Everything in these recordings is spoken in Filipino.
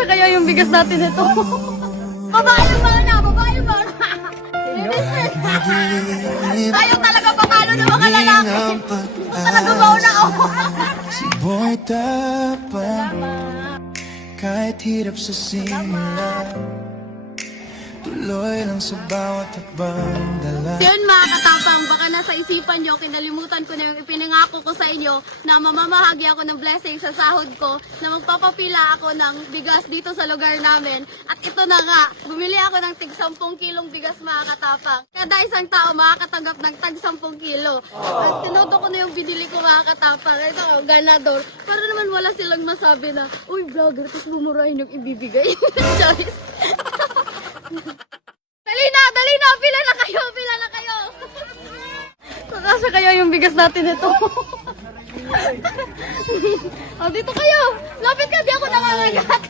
Kakasya kaya yung bigas natin ito. Babae yung mga na, babae yung mga na. Tayo talaga panalo ng mga lalaki. Talaga mauna ako. Si Boy Tapang, kahit hirap sa simula, tuloy lang sa bawat habang dala. So yun mga katapang, baka nasa isipan nyo, kinalimutan ko na yung ipinangako ko sa inyo na mamamahagi ako ng blessing sa sahod ko, na magpapapila ako ng bigas dito sa lugar namin. At ito na nga, bumili ako ng tig 10 kilong bigas mga katapang. Kada isang tao makakatanggap ng tag 10 kilo. At tinodo ko na yung binili ko mga katapang. Ito, ganador. Pero naman wala silang masabi na, uy vlogger, tapos bumurahin yung ibibigay. Charis. Dali na, pila na kayo. Kakasya kaya yung bigas natin ito. Dito kayo. Lapit ka, di ako nangangagat.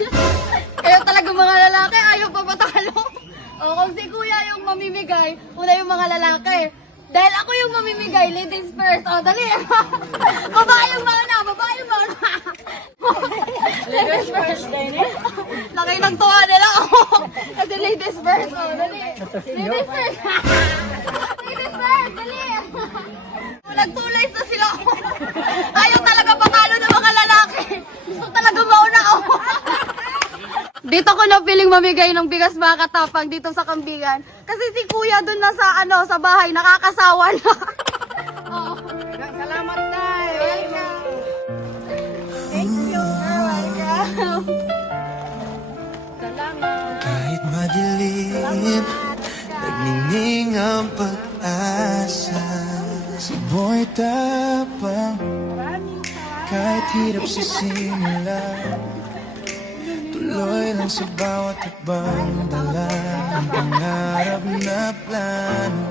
Kayo talaga mga lalaki, ayaw pa patalo. Kung si kuya yung mamimigay, una yung mga lalaki. Dahil ako yung mamimigay, ladies first. Dali. Babae yung mga na. Ladies first, Denny. Laki ng tuwa nila. Kasi ladies first. Dali. Ladies first. Ladies first, dali. Nagtuloy na sila. Ayaw talaga patalo ng mga lalaki. Gusto talaga mauna ako. Dito ko na feeling mamigay ng bigas mga katapang dito sa Kambingan. Kasi si kuya dun na sa bahay, nakakasawa na. Salamat tayo. Welcome. Thank you. Welcome. Salamat. Kahit madilim, nagniningning ang pag-asa. Si Boy Tapang, kahit hirap sa simula, tuloy lang sa bawat habang dala. Ang pangarap na plano,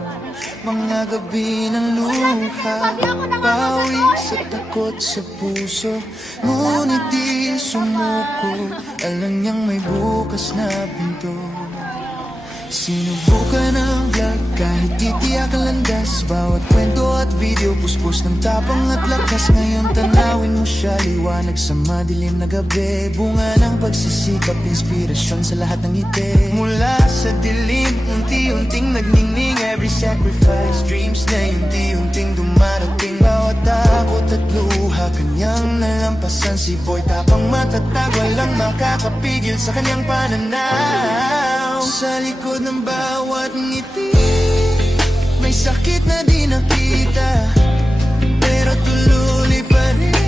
mga gabi ng luha, bawi sa takot sa puso, ngunit di sumuko. Alam niyang may bukas na pinto. Sinubukan ang vlog kahit titiyak ang landas, bawat kwento at video puspos ng tapang at lakas. Ngayon tanawin mo siya, liwanag sa madilim na gabi, bunga ng pagsisikap, inspirasyon sa lahat ng ngiti. Mula sa dilim, unti-unting nagningning, every sacrifice, dreams na unti-unting dumarating. Bawat takot at luha, kanyang nalampasan. Si Boy Tapang matatag, walang makakapigil sa kanyang pananaw. Sa likod ng bawat ngiti, may sakit na di nakita, pero tuloy pa rin